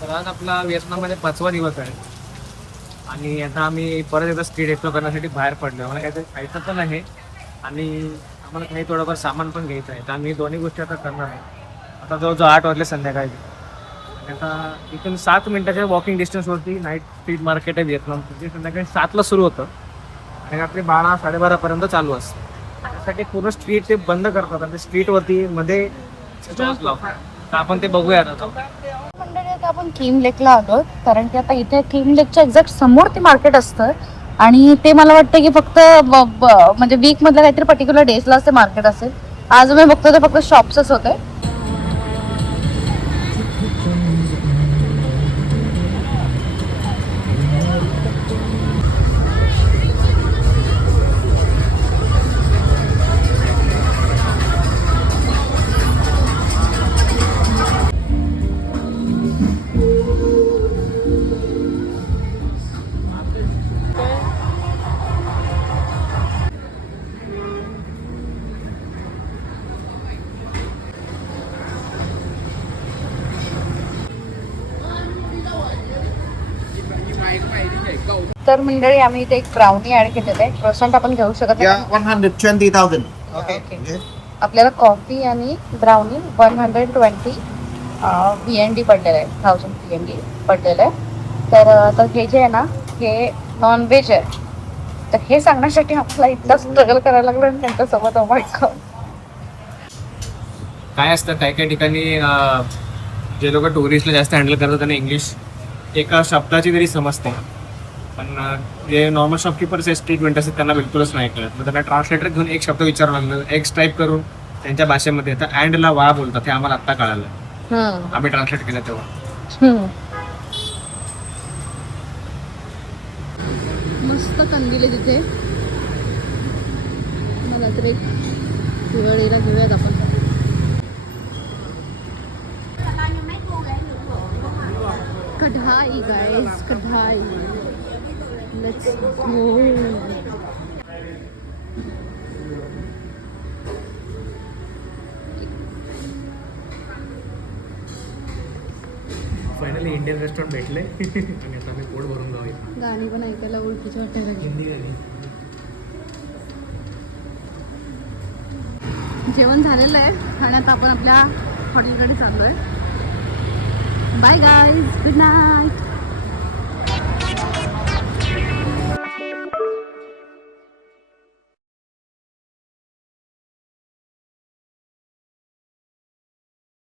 तर आज आपला व्हिएतनाममध्ये 5वा दिवस आहे आणि आता आम्ही परत एकदा स्ट्रीट एक्सप्लोर करण्यासाठी बाहेर पडलो. आम्हाला काहीतरी खायचं पण आहे आणि आम्हाला काही थोडंफार सामान पण घ्यायचं आहे. तर आम्ही दोन्ही गोष्टी आता करणार आहे. आता जवळजवळ 8 वाजले संध्याकाळी आणि आता इथून 7 मिनिटाच्या वॉकिंग डिस्टन्सवरती नाईट स्ट्रीट मार्केट आहे व्हिएतनाम. जे संध्याकाळी 7ला सुरू होतं आणि रात्री 12-12:30पर्यंत चालू असतं. त्यासाठी पूर्ण स्ट्रीट ते बंद करतात आणि स्ट्रीटवरती मध्ये स्टॉल्स लावतात. तर आपण ते बघूया आता. मंडळी आता आपण किम लेकला आलो कारण की आता इथे किम लेकच्या एक्झॅक्ट समोर ते मार्केट असतं आणि ते मला वाटतं की फक्त म्हणजे वीक मधल्या काहीतरी पर्टिक्युलर डेजलाच ते मार्केट असेल. आज मी बघतो ते फक्त शॉप्सच होते. तर मंडळी आम्ही इथे एक ब्राउनी ऍड केलेलं आहे. क्रोसंट आपण घेऊ शकत Yeah, नाही. 120,000. Okay. आपल्याला कॉफी आणि ब्राउनी 120 BND पडलेलं आहे. 1000 BND पडलेलं आहे. तर आता हे जे आहे ना हे नॉनव्हेज आहे. तर हे सांगण्यासाठी आपल्याला इतका स्ट्रगल करायला लागलं आणि त्यांच्यासोबत काय असतं काही काही ठिकाणी जे लोक टुरिस्टला जास्त हँडल करतात त्यांना इंग्लिश एका शब्दाची तरी समजते. पण जे नॉर्मल शॉपकीपर्स स्ट्रीट वेंडर्स आहेत त्यांना बिलकुलच नाही कळत. मग त्यांना ट्रान्सलेटर घेऊन एक शब्द विचारावं लागलं. एक्स टाईप करून त्यांच्या भाषेमध्ये तर अँडला वा बोलतात. हे आम्हाला आत्ता कळालं. आम्ही ट्रान्सलेट केलं तेव्हा. मस्त कंदील आहे तिथे. मला तर एक दिवाळीला घेऊयात आपण. कढाई गाइस, कढाई. Let's go. Finally Indian restaurant भेटले आणि आता आम्ही पोट भरून जाऊ. गाणी पण ऐकायला ओळखीची वाटायला लागली. हिंदी गाणी. जेवण झालेलं आहे आणि आता आपण आपल्या हॉटेलकडे चाललो आहे. Bye guys, good night.